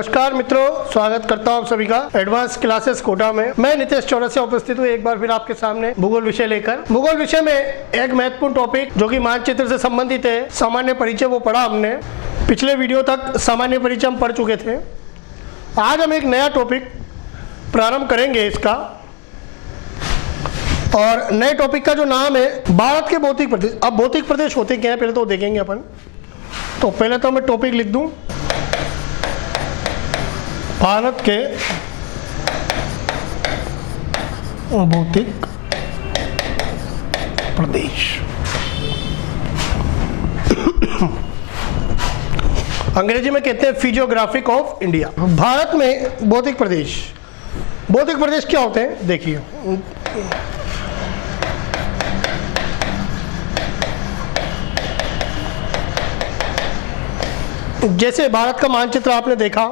नमस्कार मित्रों, स्वागत करता हूं आप सभी का एडवांस क्लासेस कोटा में। मैं नितेश चौरसिया उपस्थित हूं एक बार फिर आपके सामने भूगोल विषय लेकर। भूगोल विषय में एक महत्वपूर्ण टॉपिक जो कि मानचित्र से संबंधित है, सामान्य परिचय, वो पढ़ा हमने। पिछले वीडियो तक सामान्य परिचय हम पढ़ चुके थे। आज हम एक नया टॉपिक प्रारंभ करेंगे इसका, और नए टॉपिक का जो नाम है भारत के भौतिक प्रदेश। अब भौतिक प्रदेश होते क्या है पहले तो देखेंगे अपन। तो पहले तो मैं टॉपिक लिख दूं, भारत के भौतिक प्रदेश। अंग्रेजी में कहते हैं फिजियोग्राफिक ऑफ इंडिया। भारत में भौतिक प्रदेश, भौतिक प्रदेश क्या होते हैं देखिए। जैसे भारत का मानचित्र आपने देखा,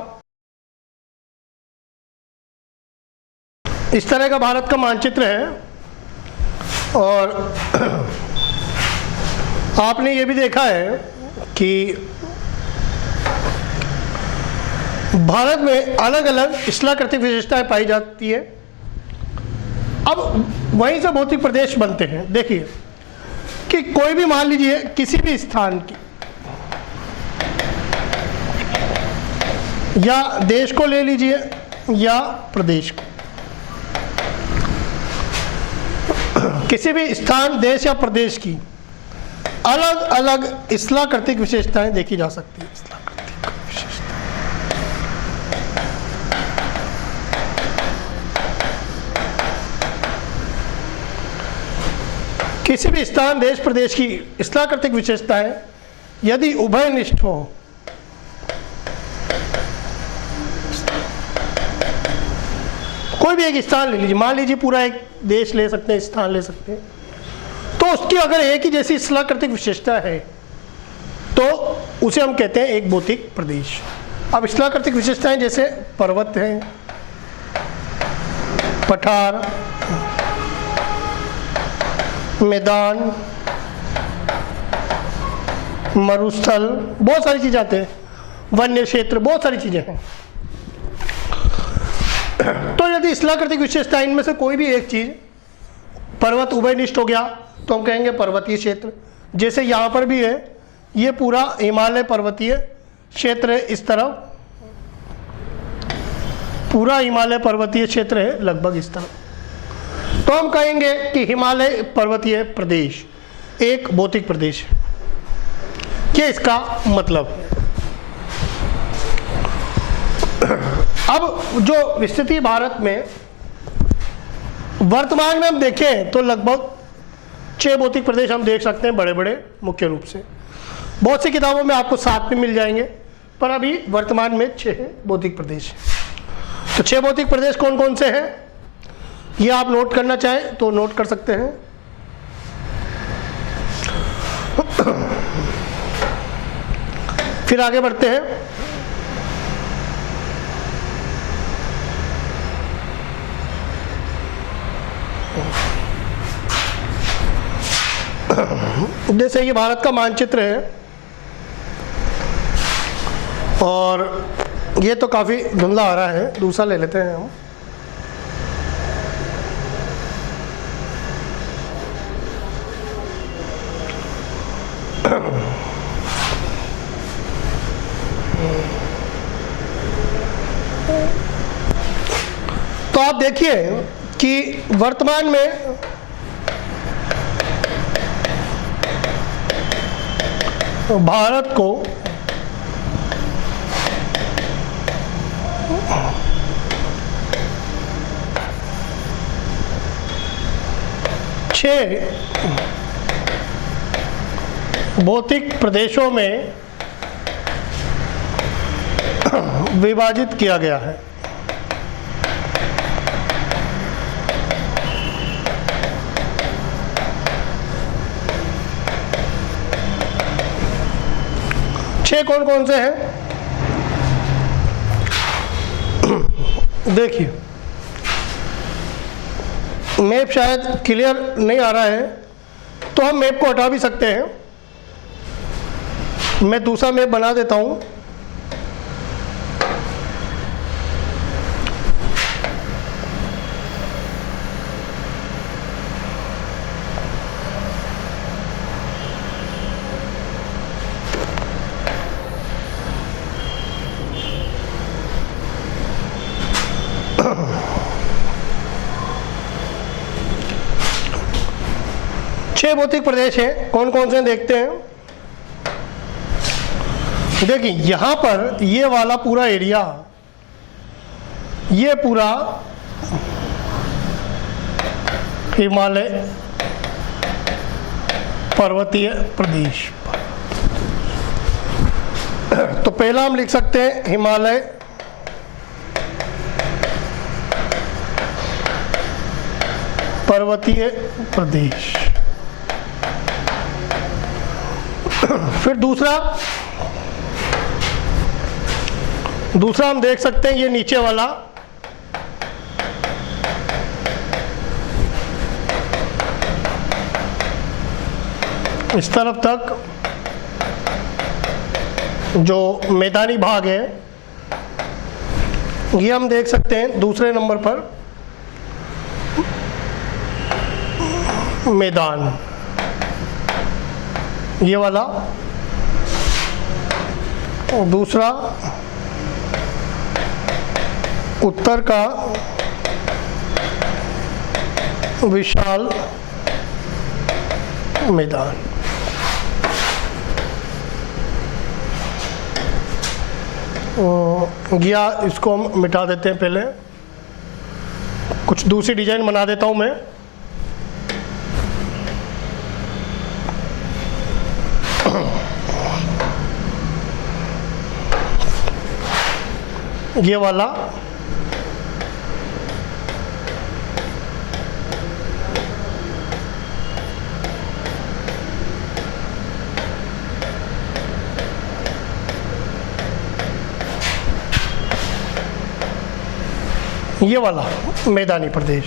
इस तरह का भारत का मानचित्र है, और आपने ये भी देखा है कि भारत में अलग अलग शिलाकृतिक विशेषताएं पाई जाती है। अब वहीं से भौतिक प्रदेश बनते हैं। देखिए कि कोई भी मान लीजिए किसी भी स्थान की या देश को ले लीजिए या प्रदेश को, किसी भी स्थान, देश या प्रदेश की अलग अलग शिलाकृतिक विशेषताएं देखी जा सकती है। शिलाकृतिक विशेषताएं, किसी भी स्थान, देश, प्रदेश की शिलाकृतिक विशेषताएं यदि उभयनिष्ठ हो, कोई भी एक स्थान ले लीजिए, मान लीजिए पूरा एक देश ले सकते हैं, स्थान ले सकते हैं, तो उसकी अगर एक ही जैसी शिलाकृतिक विशेषता है तो उसे हम कहते हैं एक भौतिक प्रदेश। अब शिलाकृतिक विशेषताएं जैसे पर्वत हैं, पठार, मैदान, मरुस्थल, बहुत सारी चीजें आते हैं, वन्य क्षेत्र, बहुत सारी चीजें हैं। तो यदि शिलाकृतिक विशेषता इनमें से कोई भी एक चीज, पर्वत उभयनिष्ठ हो गया तो हम कहेंगे पर्वतीय क्षेत्र। जैसे यहाँ पर भी है, ये पूरा हिमालय पर्वतीय क्षेत्र है, इस तरफ पूरा हिमालय पर्वतीय क्षेत्र है लगभग इस तरफ, तो हम कहेंगे कि हिमालय पर्वतीय प्रदेश एक भौतिक प्रदेश है। क्या इसका मतलब है? अब जो स्थिति भारत में वर्तमान में हम देखें तो लगभग 6 भौतिक प्रदेश हम देख सकते हैं, बड़े बड़े मुख्य रूप से। बहुत सी किताबों में आपको 7 भी मिल जाएंगे, पर अभी वर्तमान में 6 भौतिक प्रदेश हैं। तो 6 भौतिक प्रदेश कौन कौन से हैं, ये आप नोट करना चाहें तो नोट कर सकते हैं। फिर आगे बढ़ते हैं। जैसे ये भारत का मानचित्र है, और ये तो काफी धुंधला आ रहा है, दूसरा ले लेते हैं हम। तो आप देखिए कि वर्तमान में भारत को छह भौतिक प्रदेशों में विभाजित किया गया है। छह कौन कौन से हैं देखिए। मैप शायद क्लियर नहीं आ रहा है, तो हम मैप को हटा भी सकते हैं। मैं दूसरा मैप बना देता हूं। 6 भौतिक प्रदेश हैं, कौन कौन से देखते हैं। देखिए यहां पर ये वाला पूरा एरिया, ये पूरा हिमालय पर्वतीय प्रदेश। तो पहला हम लिख सकते हैं हिमालय पर्वतीय प्रदेश। फिर दूसरा हम देख सकते हैं ये नीचे वाला, इस तरफ तक जो मैदानी भाग है, ये हम देख सकते हैं दूसरे नंबर पर मैदान, ये वाला। और दूसरा उत्तर का विशाल मैदान। या इसको हम मिटा देते हैं, पहले कुछ दूसरी डिजाइन बना देता हूं मैं। ये वाला मैदानी प्रदेश।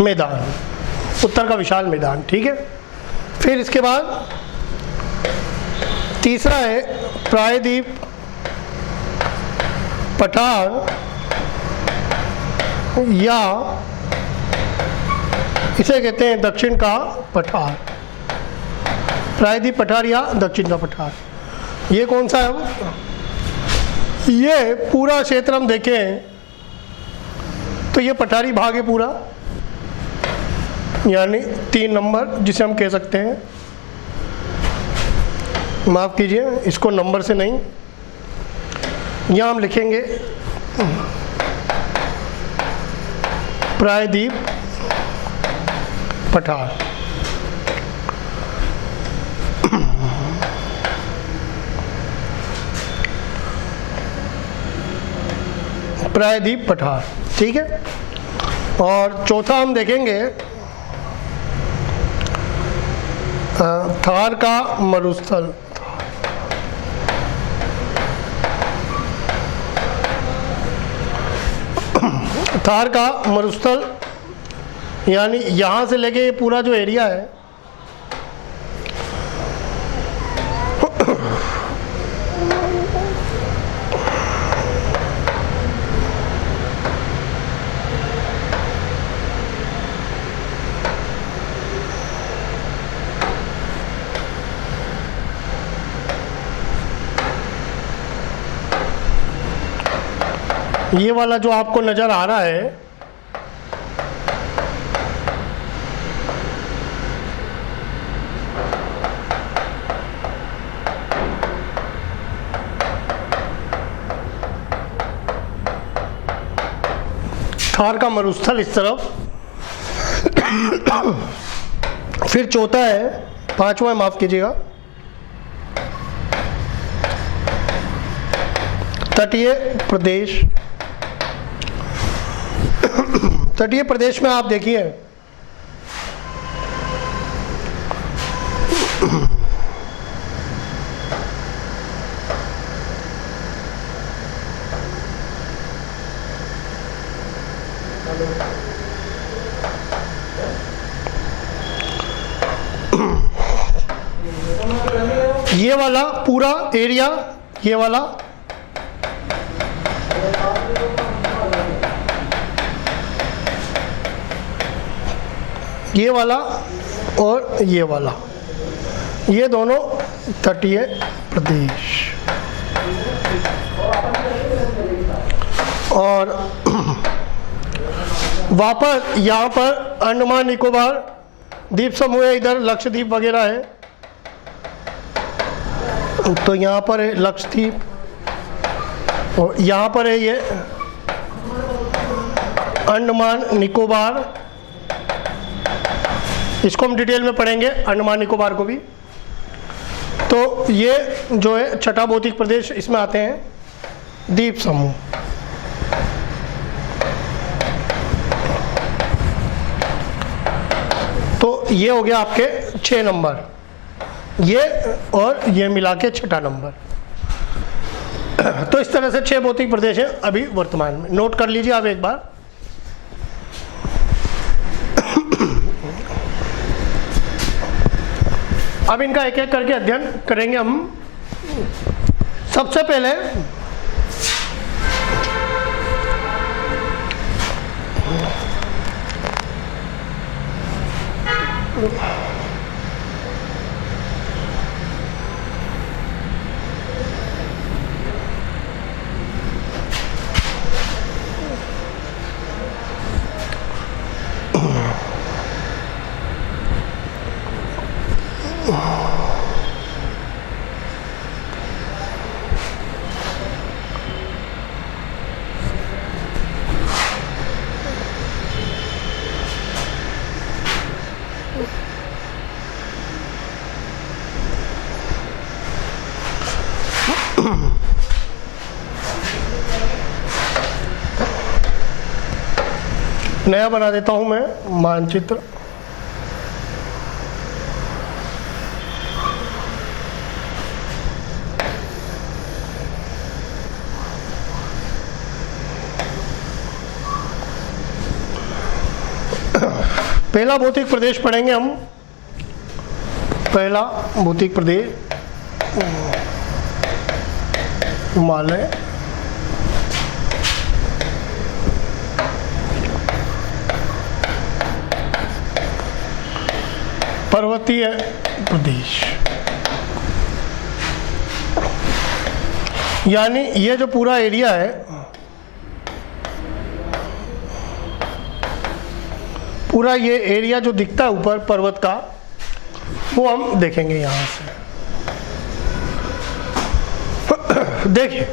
मैदान, उत्तर का विशाल मैदान, ठीक है। फिर इसके बाद तीसरा है प्रायद्वीप पठार या इसे कहते हैं दक्षिण का पठार। प्रायद्वीप पठार या दक्षिण का पठार, ये कौन सा है? ये पूरा क्षेत्र हम देखें तो ये पठारी भाग है पूरा, यानी 3 नंबर जिसे हम कह सकते हैं। माफ़ कीजिए, इसको नंबर से नहीं, यहाँ हम लिखेंगे प्रायद्वीप पठार। प्रायद्वीप पठार, ठीक है। और चौथा हम देखेंगे थार का मरुस्थल। थार का मरुस्थल यानी यहाँ से लेके ये पूरा जो एरिया है, ये वाला जो आपको नजर आ रहा है, थार का मरुस्थल इस तरफ। फिर चौथा है, पांचवा है, माफ कीजिएगा, तटीय प्रदेश। तटीय प्रदेश में आप देखिए ये वाला पूरा एरिया, ये वाला और ये वाला, ये दोनों तटीय प्रदेश। और वहाँ पर यहाँ पर अंडमान निकोबार द्वीप समूह है, इधर लक्षद्वीप वगैरह है। तो यहाँ पर है लक्षद्वीप और यहाँ पर है ये अंडमान निकोबार। इसको हम डिटेल में पढ़ेंगे, अंडमान निकोबार को भी। तो ये जो है छठा भौतिक प्रदेश, इसमें आते हैं द्वीप समूह। तो ये हो गया आपके 6 नंबर, ये और ये मिला के छठा नंबर। तो इस तरह से 6 भौतिक प्रदेश हैं अभी वर्तमान में, नोट कर लीजिए आप एक बार। अब इनका एक एक करके अध्ययन करेंगे हम। सबसे पहले नया बना देता हूं मैं मानचित्र। पहला भौतिक प्रदेश पढ़ेंगे हम। पहला भौतिक प्रदेश हिमालय। पर्वतीय प्रदेश, यानी ये जो पूरा एरिया है, पूरा ये एरिया जो दिखता है ऊपर पर्वत का, वो हम देखेंगे यहां से। देखिए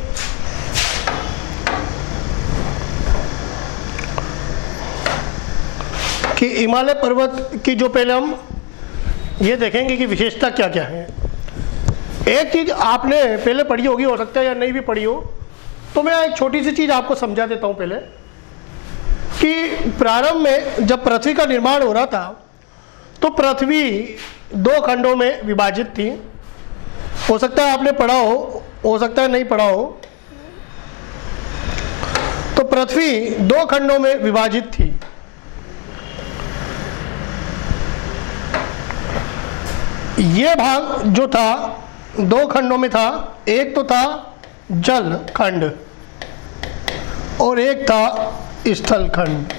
कि हिमालय पर्वत की जो पहले हम ये देखेंगे कि विशेषता क्या क्या है। एक चीज आपने पहले पढ़ी होगी, हो सकता है या नहीं भी पढ़ी हो, तो मैं एक छोटी सी चीज आपको समझा देता हूं पहले कि प्रारंभ में जब पृथ्वी का निर्माण हो रहा था तो पृथ्वी 2 खंडों में विभाजित थी। हो सकता है आपने पढ़ा हो सकता है नहीं पढ़ा हो। तो पृथ्वी 2 खंडों में विभाजित थी। ये भाग जो था 2 खंडों में था, एक तो था जल खंड और एक था स्थल खंड।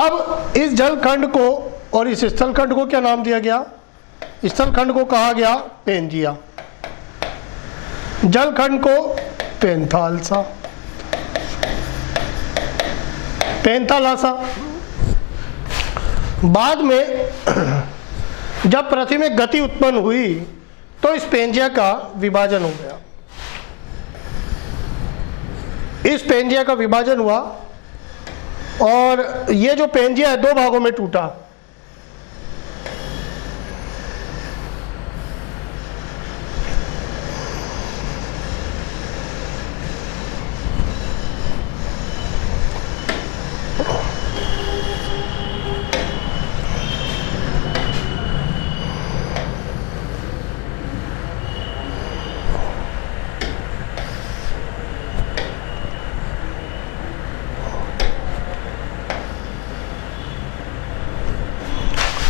अब इस जल खंड को और इस स्थल खंड को क्या नाम दिया गया? स्थल खंड को कहा गया पेंजिया, जल खंड को पेंथालसा, पेंथालासा। बाद में जब पृथ्वी में गति उत्पन्न हुई तो इस पेंजिया का विभाजन हो गया। इस पेंजिया का विभाजन हुआ और ये जो पेंजिया है 2 भागों में टूटा।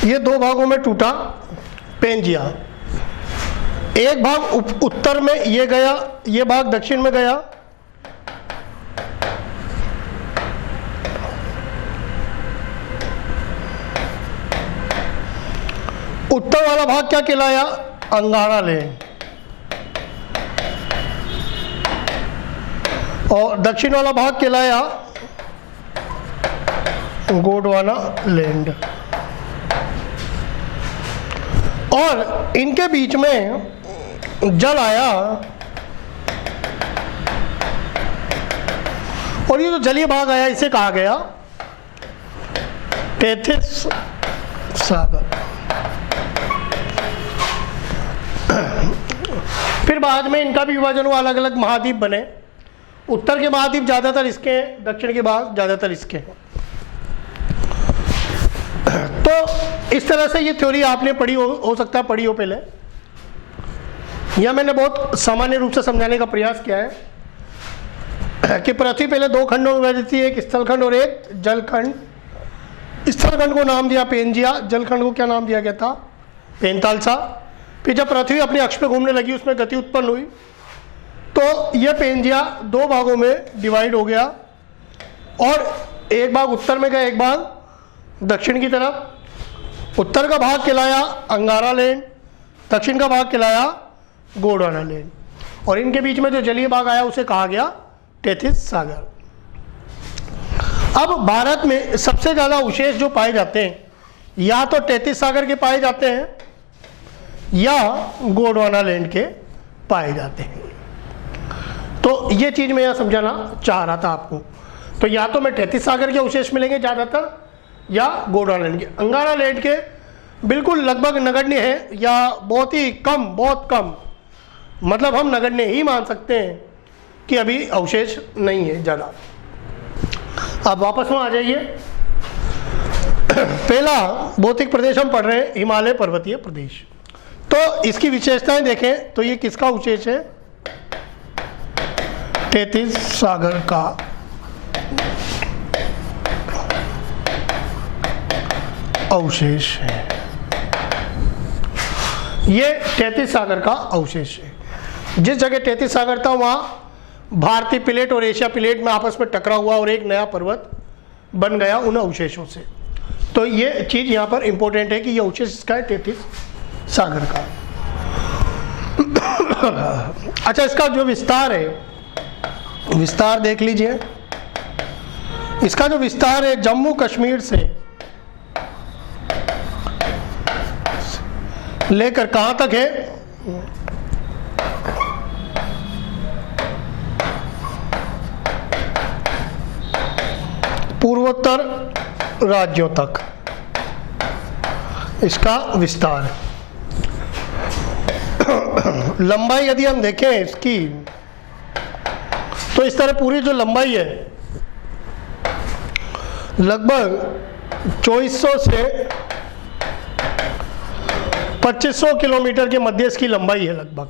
ये 2 भागों में टूटा पेंजिया। एक भाग उत्तर में ये गया, ये भाग दक्षिण में गया। उत्तर वाला भाग क्या कहलाया? अंगारा लेन। और दक्षिण वाला भाग कहलाया गोंडवाना लैंड। और इनके बीच में जल आया और ये जो जलीय भाग आया इसे कहा गया टेथिस सागर। फिर बाद में इनका भी विभाजन हुआ, अलग अलग महाद्वीप बने। उत्तर के महाद्वीप ज़्यादातर इसके हैं, दक्षिण के भाग ज़्यादातर इसके हैं। तो इस तरह से ये थ्योरी आपने पढ़ी हो सकता है पढ़ी हो पहले, या मैंने बहुत सामान्य रूप से समझाने का प्रयास किया है कि पृथ्वी पहले दो खंडों में विभाजित थी, एक स्थलखंड और एक जलखंड। स्थलखंड को नाम दिया पेंजिया, जलखंड को क्या नाम दिया गया था? पेंतालसा। फिर जब पृथ्वी अपने अक्ष पे घूमने लगी, उसमें गति उत्पन्न हुई, तो यह पेंजिया दो भागों में डिवाइड हो गया और एक भाग उत्तर में गया, एक भाग दक्षिण की तरफ। उत्तर का भाग कहलाया अंगारा लैंड, दक्षिण का भाग कहलाया गोंडवाना लैंड। और इनके बीच में जो जलीय भाग आया उसे कहा गया टेथिस सागर। अब भारत में सबसे ज़्यादा अवशेष जो पाए जाते हैं या तो टेथिस सागर के पाए जाते हैं या गोंडवाना लैंड के पाए जाते हैं। तो ये चीज़ मैं यहाँ समझाना चाह रहा था आपको। तो या तो मैं टेथिस सागर के अवशेष मिलेंगे ज़्यादातर या गोंडवाना लैंड के। अंगारा लैंड के बिल्कुल लगभग नगण्य है या बहुत ही कम, बहुत कम, मतलब हम नगण्य ही मान सकते हैं कि अभी अवशेष नहीं है ज़्यादा। आप वापस में आ जाइए। पहला भौतिक प्रदेश हम पढ़ रहे हैं हिमालय पर्वतीय प्रदेश। तो इसकी विशेषताएं देखें तो ये किसका अवशेष है? टेथिस सागर का। अवशेष है ये, टेथिस सागर का अवशेष है। जिस जगह टेथिस सागर था वहाँ भारतीय प्लेट और एशिया प्लेट में आपस में टकरा हुआ और एक नया पर्वत बन गया उन अवशेषों से। तो ये चीज़ यहाँ पर इंपॉर्टेंट है कि ये अवशेष इसका है टेथिस सागर का। अच्छा, इसका जो विस्तार है, विस्तार देख लीजिए। इसका जो विस्तार है जम्मू कश्मीर से लेकर कहाँ तक है? पूर्वोत्तर राज्यों तक इसका विस्तार है। लंबाई यदि हम देखें इसकी तो इस तरह पूरी जो लंबाई है लगभग 2400 से 2500 किलोमीटर के मध्य इसकी लंबाई है लगभग।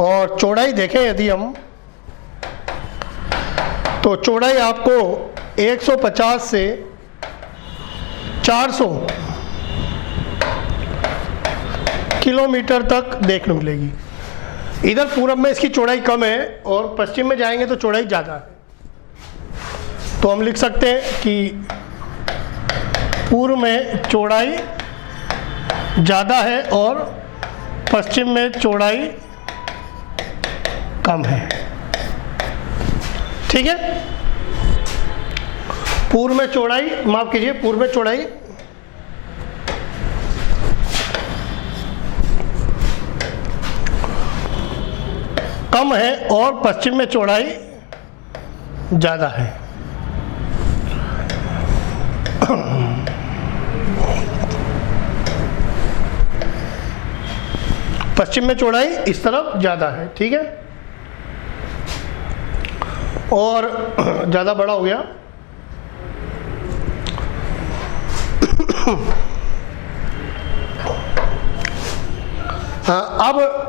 और चौड़ाई देखें यदि हम तो चौड़ाई आपको 150 से 400 किलोमीटर तक देखने मिलेगी। इधर पूरब में इसकी चौड़ाई कम है और पश्चिम में जाएंगे तो चौड़ाई ज़्यादा है। तो हम लिख सकते हैं कि पूर्व में चौड़ाई ज़्यादा है और पश्चिम में चौड़ाई कम है। ठीक है, पूर्व में चौड़ाई, माफ कीजिए, पूर्व में चौड़ाई कम है और पश्चिम में चौड़ाई ज़्यादा है। पश्चिम में चौड़ाई इस तरफ ज़्यादा है। ठीक है, और ज़्यादा बड़ा हो गया। हाँ, अब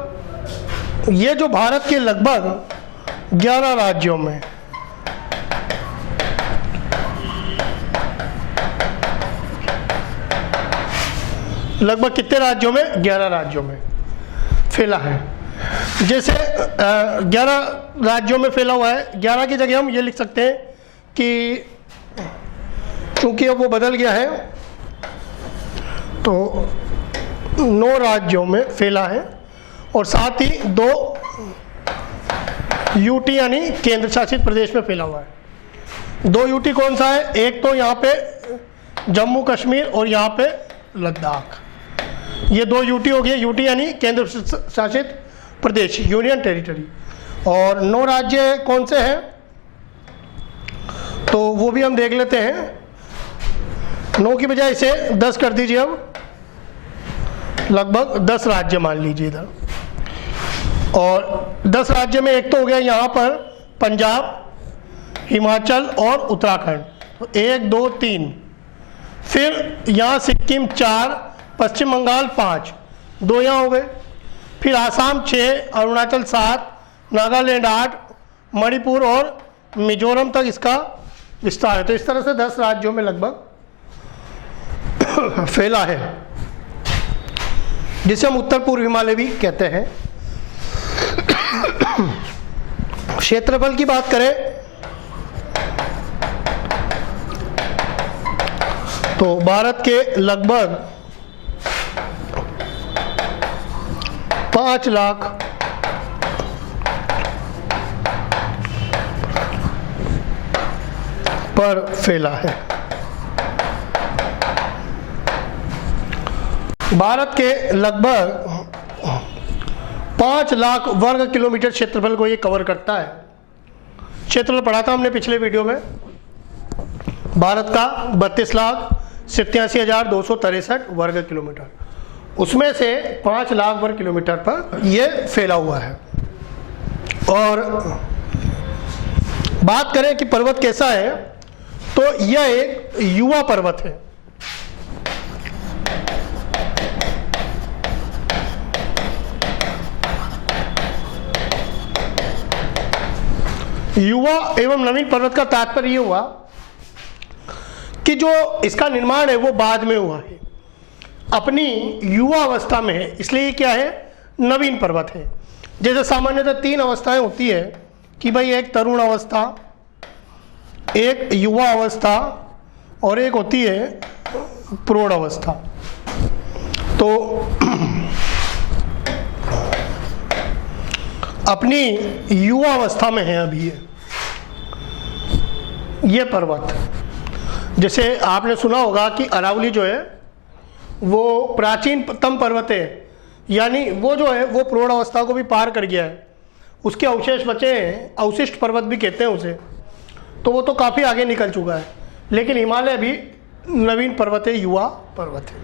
ये जो भारत के लगभग 11 राज्यों में लगभग कितने राज्यों में? 11 राज्यों में फैला है। जैसे 11 राज्यों में फैला हुआ है, 11 की जगह हम ये लिख सकते हैं कि चूंकि अब वो बदल गया है तो 9 राज्यों में फैला है और साथ ही 2 यूटी यानी केंद्र शासित प्रदेश में फैला हुआ है। 2 यूटी कौन सा है? एक तो यहाँ पे जम्मू कश्मीर और यहाँ पे लद्दाख, ये 2 यूटी हो गए। यूटी यानी केंद्र शासित प्रदेश, यूनियन टेरिटरी। और 9 राज्य कौन से हैं तो वो भी हम देख लेते हैं। 9 की बजाय इसे 10 कर दीजिए, अब लगभग 10 राज्य मान लीजिए इधर। और 10 राज्य में एक तो हो गया यहाँ पर पंजाब, हिमाचल और उत्तराखंड, तो 1 2 3। फिर यहाँ सिक्किम 4, पश्चिम बंगाल 5, 2 यहाँ हो गए। फिर आसाम 6, अरुणाचल 7, नागालैंड 8, मणिपुर और मिजोरम तक इसका विस्तार है। तो इस तरह से 10 राज्यों में लगभग फैला है, जिसे हम उत्तर पूर्व हिमालय भी कहते हैं। क्षेत्रफल की बात करें तो भारत के लगभग 5 लाख पर फैला है। भारत के लगभग 5 लाख वर्ग किलोमीटर क्षेत्रफल को ये कवर करता है। क्षेत्रफल पढ़ा था हमने पिछले वीडियो में। भारत का 32,87,263 वर्ग किलोमीटर, उसमें से 5 लाख वर्ग किलोमीटर पर यह फैला हुआ है। और बात करें कि पर्वत कैसा है तो यह एक युवा पर्वत है। युवा एवं नवीन पर्वत का तात्पर्य ये हुआ कि जो इसका निर्माण है वो बाद में हुआ है, अपनी युवा अवस्था में है, इसलिए क्या है, नवीन पर्वत है। जैसे सामान्यतः 3 अवस्थाएं होती है कि भाई एक तरुण अवस्था, एक युवा अवस्था और एक होती है प्रौढ़ अवस्था। तो अपनी युवा अवस्था में है अभी ये पर्वत। जैसे आपने सुना होगा कि अरावली जो है वो प्राचीनतम पर्वत है, यानी वो जो है वो प्रौढ़ अवस्था को भी पार कर गया है, उसके अवशेष बचे हैं, अवशिष्ट पर्वत भी कहते हैं उसे। तो वो तो काफ़ी आगे निकल चुका है, लेकिन हिमालय भी नवीन पर्वत है, युवा पर्वत है।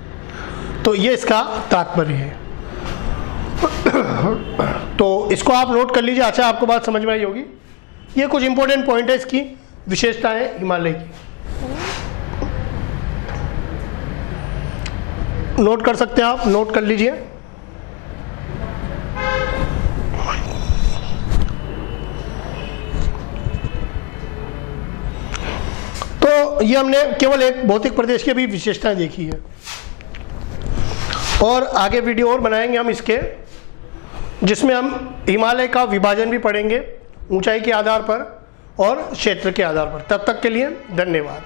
तो ये इसका तात्पर्य है। तो इसको आप नोट कर लीजिए। अच्छा, आपको बात समझ में आई होगी। ये कुछ इंपॉर्टेंट पॉइंट है इसकी विशेषताएं हिमालय की, नोट कर सकते हैं आप, नोट कर लीजिए। तो ये हमने केवल एक भौतिक प्रदेश की भी विशेषताएं देखी है, और आगे वीडियो और बनाएंगे हम इसके, जिसमें हम हिमालय का विभाजन भी पढ़ेंगे, ऊंचाई के आधार पर और क्षेत्र के आधार पर। तब तक के लिए धन्यवाद।